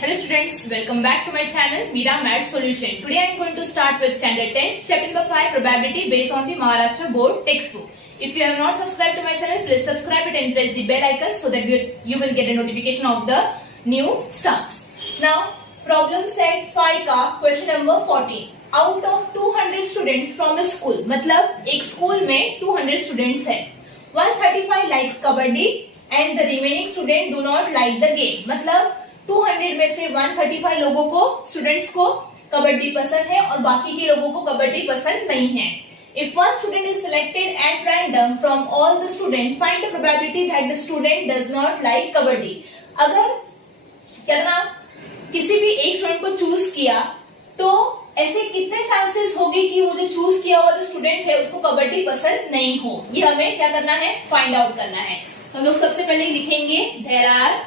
Hello students, welcome back to my channel Meera Math Solution. Today I am going to start with Standard 10, Chapter number 5, Probability based on the Maharashtra Board textbook. If you have not subscribed to my channel, please subscribe it and press the bell icon so that you will get a notification of the new sums. Now, problem set 5 का question number 14. Out of 200 students from a school, मतलब एक school में 200 students हैं. 135 likes kabaddi and the remaining student do not like the game. मतलब 200 में से 135 लोगों को स्टूडेंट्स को कबड्डी पसंद है और बाकी के लोगों को कबड्डी पसंद नहीं है. If one student is selected at random from all the students, find the probability that the student does not like kabaddi. अगर क्या ना किसी भी एक स्टूडेंट को चूज किया तो ऐसे कितने चांसेस होंगे कि वो जो चूज किया हुआ जो स्टूडेंट है उसको कबड्डी पसंद नहीं हो. ये हमें क्या करना है, फाइंड आउट करना है. हम लोग सबसे पहले लिखेंगे देयर आर,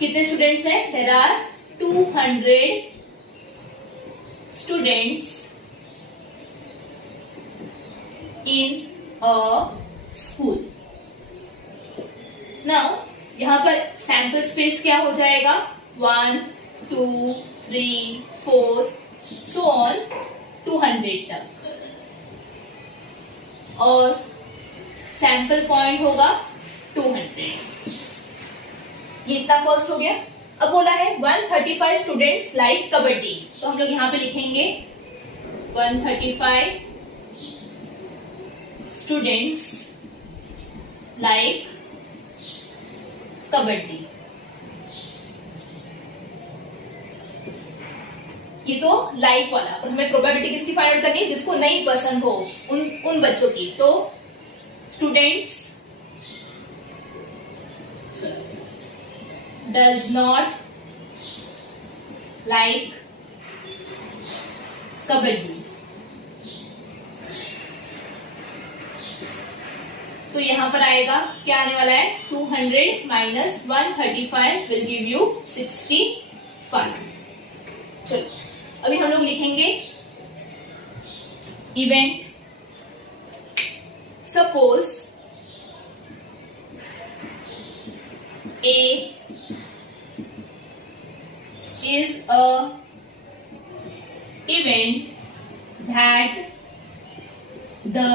कितने स्टूडेंट्स हैं, there are 200 students in a school. Now यहां पर सैंपल स्पेस क्या हो जाएगा, 1 2 3 4 सो ऑन 200 तक, और सैंपल पॉइंट होगा 200. ये इतना फर्स्ट हो गया. अब बोला है 135 स्टूडेंट्स लाइक कबड्डी, तो हम लोग यहां पे लिखेंगे 135 स्टूडेंट्स लाइक कबड्डी. ये तो लाइक वाला, और हमें प्रोबेबिलिटी किसकी फाइंड आउट करनी है, जिसको नहीं पसंद हो उन बच्चों की. तो students does not like kabaddi. तो यहां पर आएगा क्या आने वाला है, 200 माइनस 135 विल गिव यू 65. चलो अभी हम लोग लिखेंगे event. Suppose A is a event that the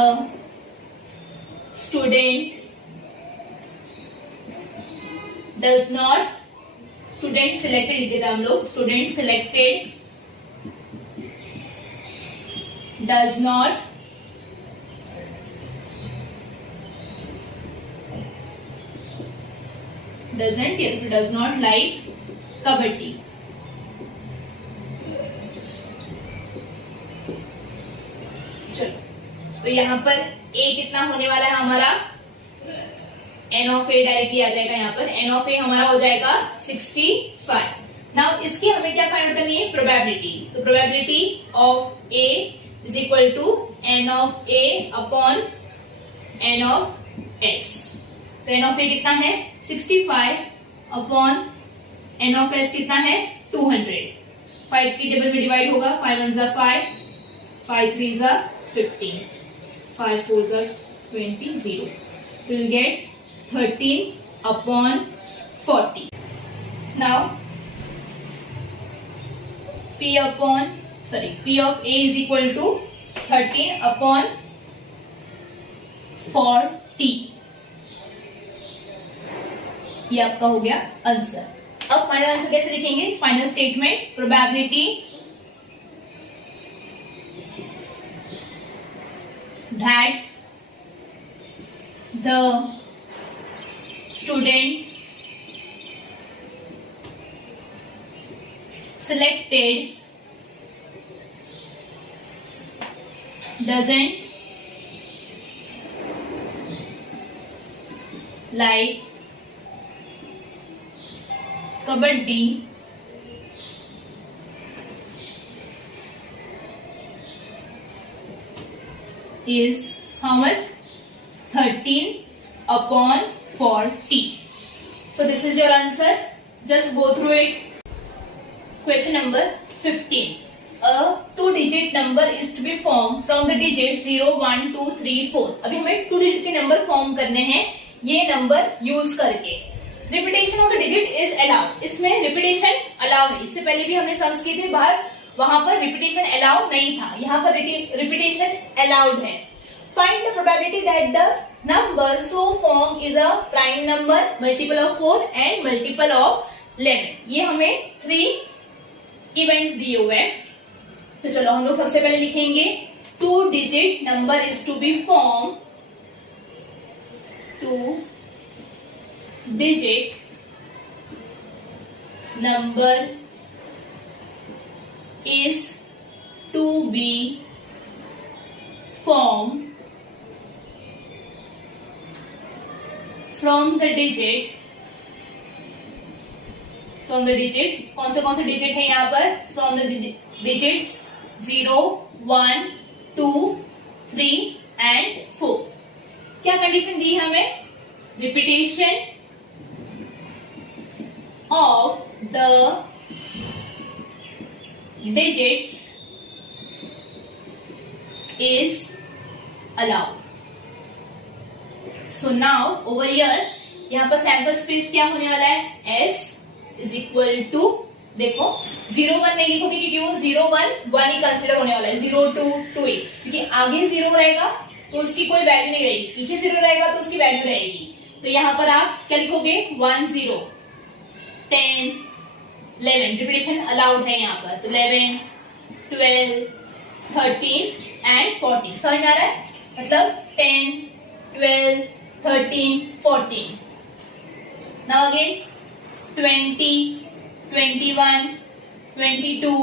student does not, student selected लिखे थे हम लोग, student selected does not does not like kabaddi. चलो तो यहां पर A कितना होने वाला है हमारा, N ऑफ A डायरेक्टली आ जाएगा. यहाँ पर N ऑफ A हमारा हो जाएगा 65. नाउ इसकी हमें क्या फाइंड आउट करनी है, प्रोबेबिलिटी. तो probability of A is equal to N of A upon N of S. तो N ऑफ A कितना है 65 अपॉन N ऑफ S कितना है 200. 5 की टेबल में डिवाइड होगा, 5 1 जा 5, 5 3 जा 15, 5 4 जा 20, 0. We'll get 13 upon 40. Now P of A is equal to 13 upon 40. ये आपका हो गया आंसर. अब फाइनल आंसर कैसे लिखेंगे, final statement, probability that the student selected doesn't like kabaddi is how much, 13 upon 40. So this is your answer. Just go through it. Question number 15. A 2-digit number is to be formed from the digit 0, 1, 2, 3, 4. अभी हमें 2 digit के number form करने हैं ये number use करके. Repetition of the digit is allowed, इसमें repetition allow है। इससे पहले भी हमने सम्स किए थे बाहर, वहां पर रिपीटेशन अलाउ नहीं था, यहाँ पर रिपीटेशन अलाउड है। Find the probability that the number so form is a prime number, multiple of 4 and multiple of 11। ये हमें 3 इवेंट्स दिए हुए हैं। तो चलो हम लोग सबसे पहले लिखेंगे 2 digit number is to be form, 2 digit number is to be formed from the digit, कौन से डिजिट है यहाँ पर, फ्रॉम द डिजिट्स 0, 1, 2, 3 एंड 4। क्या कंडीशन दी हमें, repetition of the digits is allowed. So now over here यहाँ पर sample space क्या होने वाला है, S इज इक्वल टू, देखो 0, 1 नहीं लिखोगे क्योंकि वो 0, 1 1 ही कंसिडर होने वाला है, 0, 2, 2 ही, क्योंकि आगे 0 रहेगा तो उसकी कोई वैल्यू नहीं रहेगी, पीछे 0 रहेगा तो उसकी वैल्यू रहेगी। तो यहाँ पर आप क्या लिखोगे, 1, 0, 10, 11, रिपीटेशन अलाउड है यहाँ पर, तो 11, 12, 13 एंड 14। समझ में आ रहा है, मतलब 10, 12, 13, 14। Now again 20, 21, 22,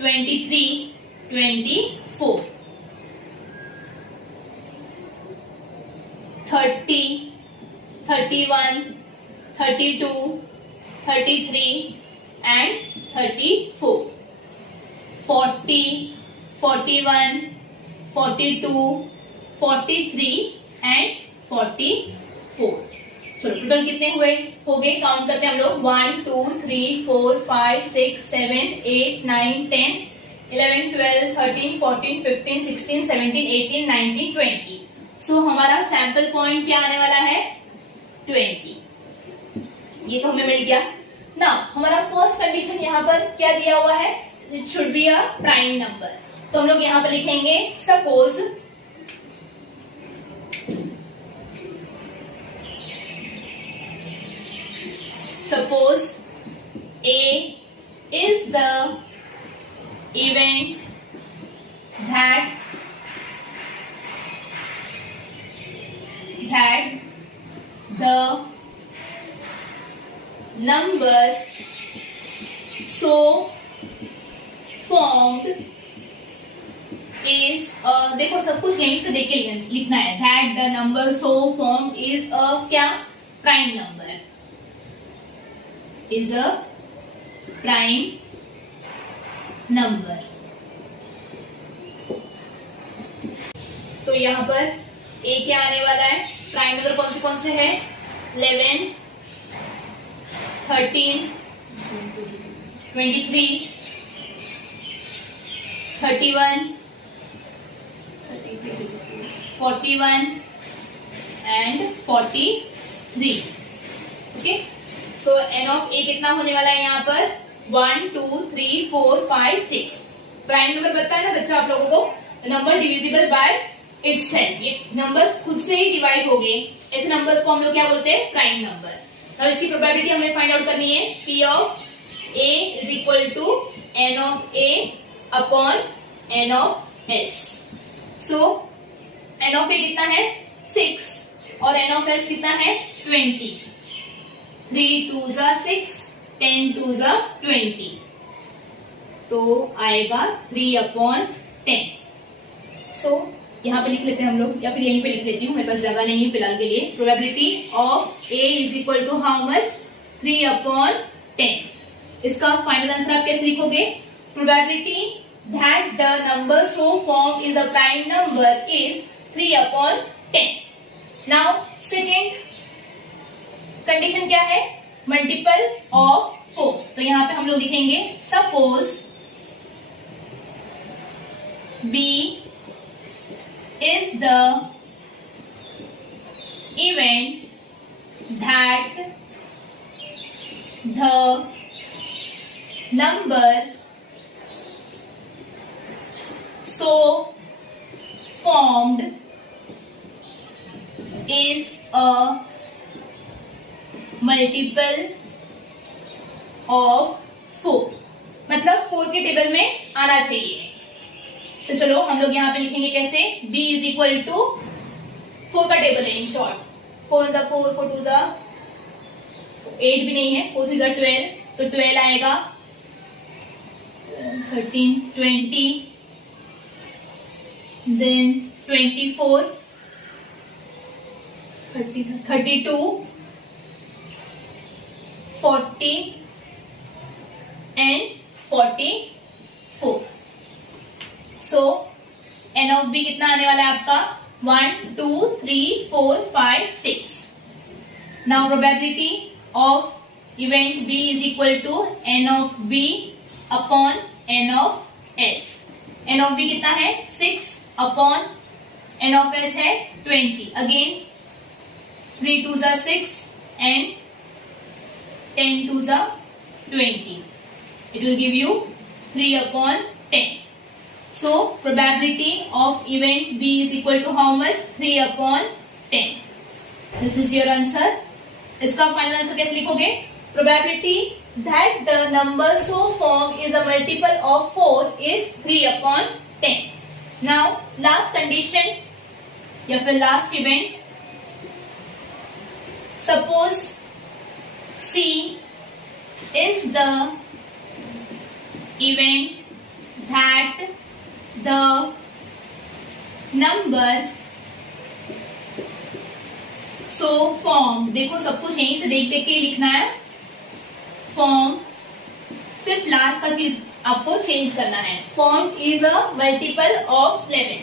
23, 24, 30, 31, 32, 33 and 34, 40, 41, 42, 43 and 44। चलो टोटल कितने हुए, हो गए, काउंट करते हैं हम लोग, 1, 2, 3, 4, 5, 6, 7, 8, 9, 10, 11, 12, 13, 14, 15, 16, 17, 18, 19, 20। सो हमारा सैंपल पॉइंट क्या आने वाला है, 20। ये तो हमें मिल गया ना। हमारा फर्स्ट कंडीशन यहाँ पर क्या दिया हुआ है, it should be a prime number. तो हम लोग यहाँ पर लिखेंगे suppose A is the event that the number so formed is देखो सब कुछ यहीं से देख के लिखना है, that the number so formed is a क्या, prime number, is a prime number। तो यहाँ पर A क्या आने वाला है, प्राइम नंबर कौन से है, 11, 13, 23, 31, 41 and 43। Okay, so n of a कितना होने वाला है यहाँ पर, 1, 2, 3, 4, 5, 6। प्राइम नंबर बताया ना बच्चा आप लोगों को, नंबर डिविजिबल बाय इटसेल्फ, ये नंबर्स खुद से ही डिवाइड हो गए, ऐसे नंबर्स को हम लोग क्या बोलते हैं, प्राइम नंबर। अब इसकी प्रोबेबिलिटी हमें फाइंड आउट करनी है, p of a is equal to n of a upon n of s। So n of a कितना है, 6 और n ऑफ s कितना है, 20। 3 2 6, 10 2 20, तो आएगा 3/10। सो यहाँ पे लिख लेते हैं हम लोग, या फिर यहीं पे लिख लेती हूँ, मेरे पास जगह नहीं है फिलहाल के लिए। Probability of a is equal to how much, 3/10। इसका फाइनल आंसर आप कैसे लिखोगे, probability that the number so form is a prime number is 3/10। Now second condition क्या है, मल्टीपल ऑफ 4। तो यहाँ पे हम लोग लिखेंगे suppose B is the event that the number so formed is a multiple of 4, मतलब 4 के टेबल में आना चाहिए। तो चलो हम लोग यहाँ पे लिखेंगे कैसे, b इज इक्वल टू 4 का टेबल है इन शॉर्ट, 4 × 4, 4 2 8 भी नहीं है, 4 3 12, तो 12 आएगा, 13 20, then 24 32 40 and 44। So n of b कितना आने वाला है आपका 1 2 3 4 5 6। Now probability of event b is equal to n of b upon n of s। n of b कितना है 6 अपॉन n ऑफ s है 20। Again 3 2 6 and 10 2 20, it will give you 3 upon 10। So probability of event b is equal to how much, 3 upon 10। This is your answer। इसका final answer कैसे लिखोगे, probability that the number so formed is a multiple of 4 is 3 upon 10। Now last condition या फिर last event, suppose C is the event that the number so formed, देखो सब कुछ यहीं से देख देख के लिखना है, फॉर्म सिर्फ लास्ट का चीज आपको चेंज करना है। Form is a multiple of 11,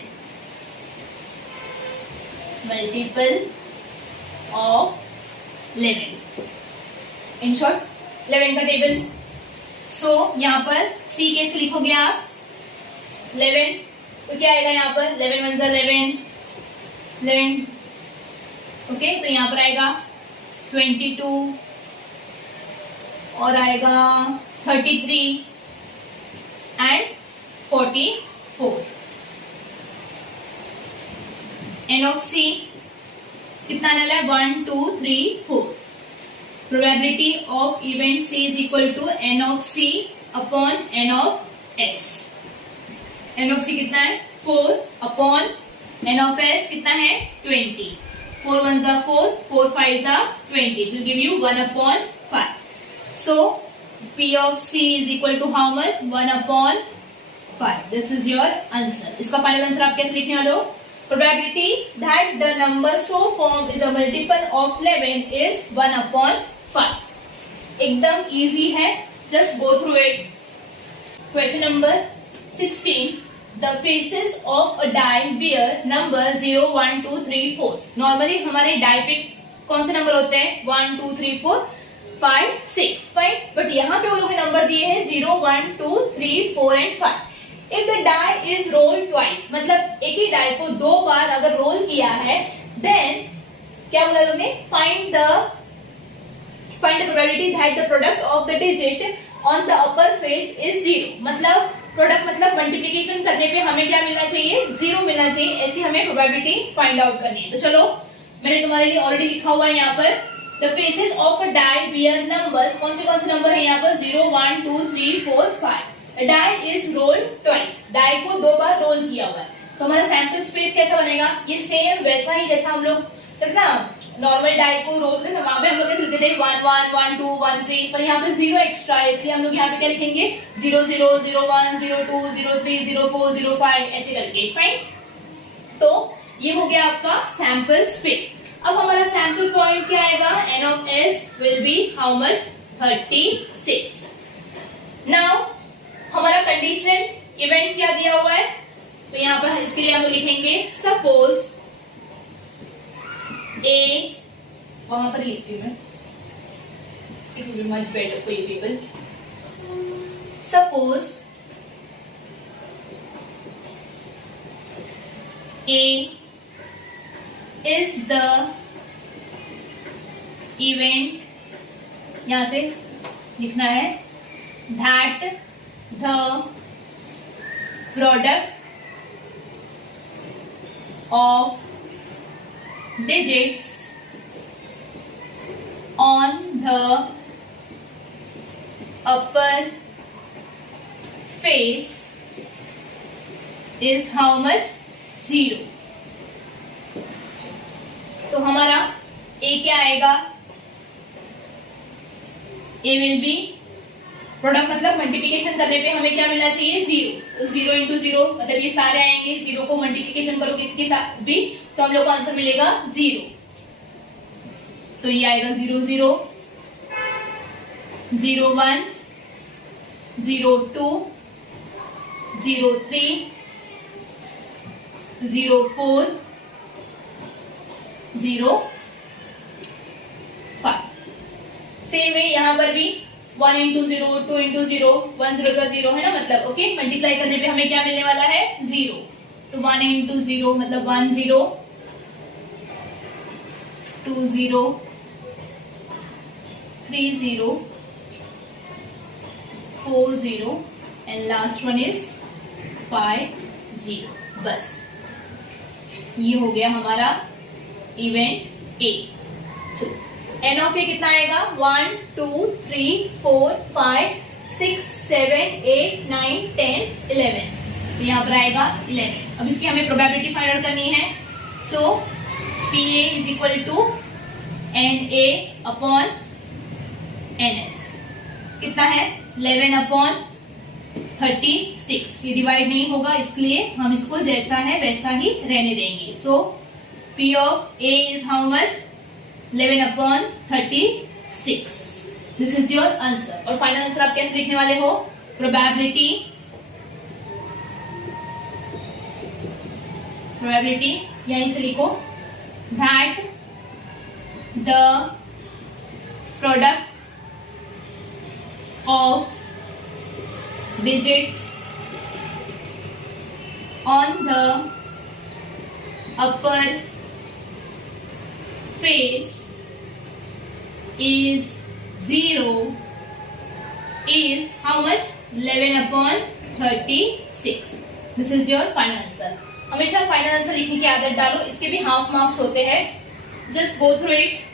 multiple of 11, in short 11 का टेबल। सो यहाँ पर C कैसे लिखोगे आप, 11, तो क्या आएगा यहाँ पर 11 1 11 11, ओके। तो यहाँ पर आएगा 22 और आएगा 33 एंड 44। n ऑफ C कितना आने वाला है 1 2 3 4। Probability of event C is equal to n of C upon n of S। n of C कितना है 4 अपॉन n ऑफ S कितना है 20। 4 1 4, 4 5 20, it will give you 1 upon 5। So P of C is equal to how much, 1 upon 5। This is your answer। इसका final answer आप कैसे लिखने वाले हो, probability that the number so formed is a multiple of 11 is 1 upon 5। एकदम easy है, just go through it। Question number 16, the faces of a die bear number 0 1 2 3 4। Normally हमारे die पे कौन से नंबर होते हैं 1 2 3 4 5 6, फाइन। बट यहाँ पे वो लोग ने नंबर दिए हैं 0 1 2 3 4 and 5। If the die is roll twice, मतलब एक ही डाई को 2 बार अगर रोल किया है, देन क्या बोला लोग ने, find the probability that the product of the digit on the upper face is 0। मतलब प्रोडक्ट मतलब मल्टीप्लिकेशन करने पे हमें क्या मिलना चाहिए, 0 मिलना चाहिए। ऐसी हमें प्रोबेबिलिटी फाइंड आउट करनी है। तो चलो मैंने तुम्हारे लिए ऑलरेडी लिखा हुआ है यहाँ पर, the faces of a die bear numbers, कौन से नंबर है यहाँ पर 0 1 2 3 4 5। Die is rolled twice, die को 2 बार रोल किया हुआ है। तो हमारा सैंपल स्पेस कैसा बनेगा, ये सेम वैसा ही जैसा हम लोग ना नॉर्मल डाई को रोल करते, वहां पे हम लोग कैसे लिखते थे 1 1 1 2 1 3, पर यहाँ पे 0 एक्स्ट्रा है, इसलिए हम लोग यहाँ पे क्या लिखेंगे 0 0 0 1 0 2 0 3 0 4 0 5 ऐसे करके, फाइन। तो ये हो गया आपका सैंपल स्पेस। अब हमारा सैंपल पॉइंट क्या आएगा, n of s will be how much 36। Now हमारा कंडीशन इवेंट क्या दिया हुआ है, तो यहाँ पर इसके लिए हम लोग लिखेंगे सपोज A, वहां पर लिखती हूँ मैं, it will be much better for you people. Suppose A is the event, यहां से लिखना है that the product of digits on the upper face is how much? 0. तो हमारा a क्या आएगा? a will be प्रोडक्ट मतलब मल्टीप्लिकेशन करने पे हमें क्या मिलना चाहिए? 0. तो 0 इंटू 0 मतलब ये सारे आएंगे, 0 को मल्टीप्लिकेशन करो किसके साथ भी तो हम लोग को आंसर मिलेगा 0. तो ये आएगा 0 0 0 1 0 2 0 3 0 4 0 5. सेम वे यहाँ पर भी 1 इंटू 0 2 इंटू 0 1 0 का 0 है ना, मतलब ओके मल्टीप्लाई करने पे हमें क्या मिलने वाला है? 0. तो 1 इंटू 0 मतलब 1 0 2 0 3 0 4 0 and last one is 5 0. बस ये हो गया हमारा इवेंट A. एन ऑफ ए कितना आएगा? 1 2 3 4 5 6 7 8 9 10 11. तो यहाँ पर आएगा 11. अब इसकी हमें प्रोबेबिलिटी फाइंड आउट करनी है. So PA is equal to NA upon NS. कितना है? 11 अपॉन 36. ये डिवाइड नहीं होगा इसलिए हम इसको जैसा है वैसा ही रहने देंगे. सो P of A is how much? 11 upon 36. This is your answer. और फाइनल आंसर आप कैसे लिखने वाले हो? प्रोबेबिलिटी यहीं से लिखो that the product of digits on the upper face is 0 is how much? 11 upon 36. This is your final answer. हमेशा फाइनल आंसर लिखने की आदत डालो. इसके भी हाफ मार्क्स होते हैं. Just go through it.